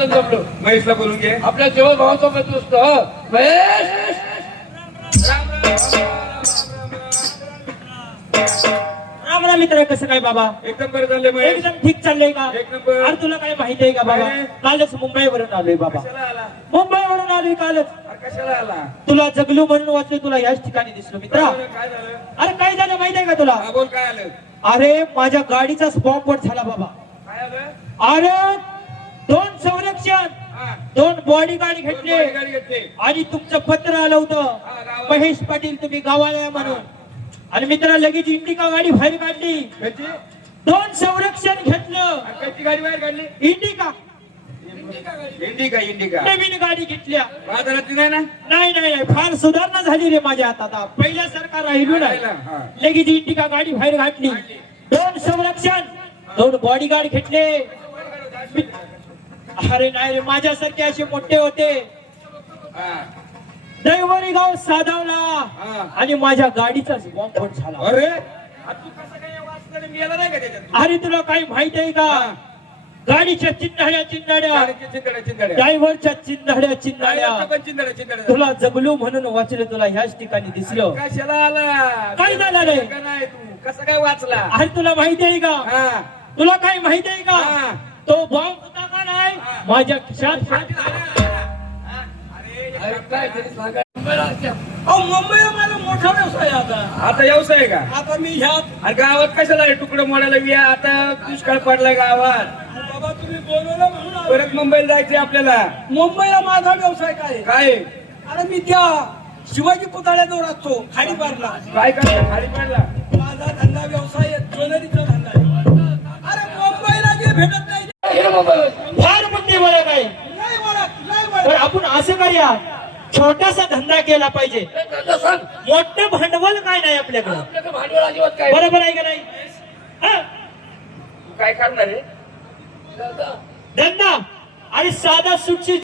मटण जमलं. महेशला बोलून घे. आपल्या जेव्हा भावाचा मित्र असतो महेश. राम राम मित्र, कसं काय बाबा? एकदम बरं चाललंय महेश. एकदम ठीक चाललंय का? एक नंबर. अरे तुला काय माहिती आहे का बाबा? काय? कालच मुंबईवरून आलोय बाबा. कशाला आला? मुंबईवरून आलोय कालच. अरे कशाला आला? तुला जगलू म्हणून वाचले, तुला याच ठिकाणी दिसलो मित्रा. काय झालं? अरे काय झालं माहिती आहे का तुला? हा, बोल काय आलं? अरे माझ्या गाडीचा स्पॉट झाला बाबा. काय आलं? अरे 2 संरक्षण, हा. 2 बॉडीगार्ड घेतले गाडी घेतली. आणि तुमचं पत्र आलं होतं, हा, गावाला. महेश पाटील तुम्ही गावाला या म्हणून. आणि मित्रा लगेच इंडिका गाडी बाहेर काढली. कशी? 2 संरक्षण घेतलं. अरे कशी गाडी बाहेर काढली? Indica indica. नवीन गाडी घेतल्या. बाजारातली नाही ना? नाही नाही नाही, फार सुधारणा झाली रे माझ्या आता. पहिल्यासारखा राहिलो नाही. हा. लगेच इंडिका गाडी बाहेर घातली. 2 संरक्षण, 2 बॉडीगार्ड घेतले. अरे नाही रे, माझ्यासारखे असे मोठे होते. हा. दैवरी गाव साधावला हा. आणि माझ्या गाडीचाच बॉम्ब झाला. अरे आता तू कसं काय वाचलं? गेला नाही का त्याच्यात? अरे तुला काही माहित आहे का? हा. गाडीच्या चिंधाड्या गाडीची चिंधड्या. ड्रायव्हरच्या चिंधाड्या चिंधड्या. तुला जगलू म्हणून वाचले, तुला ह्याच ठिकाणी दिसलं. कशाला आला? काय झालं रे? का नाही तू कसं काय वाचला? अरे तुला माहिती आहे का? हा. तुला काही माहिती आहे का? हा. तो बॉम्ब होता का नाही माझ्या खिशात? अरे काय तरी सांगा. मुंबईला असल्या. मुंबईला माझा मोठा व्यवसाय आता. आता व्यवसाय का? आता मी ह्यात. अरे गावात कशाला आहे? तुकडं मोडायला विया. आता दुष्काळ पडलाय गावात. बाबा तुम्ही बोलवलं म्हणून आलो. परत मुंबईला जायचंय आपल्याला. मुंबईला माझा व्यवसाय काय आहे? काय? अरे मी त्या शिवाजी पुतळ्याजवळ असतो, खाडीपारला. काय करता? खाली पडला. माझा धंदा व्यवसाय आहे, ज्वेलरीचा धंदा आहे. अरे मुंबईला जे भेटत नाही हे मुंबई. फार मोठी ओळख आहे. तर आपण असं करूया, छोटासा धंदा केला पाहिजे. एक धंदा सांग. मोठं भांडवल काय नाही आपल्याकडं. आपल्याकडे भांडवल अजिबात काय बरोबर आहे का नाही? हा? तू काय करणार आहे? धंदा. धंदा आणि साधा सुटची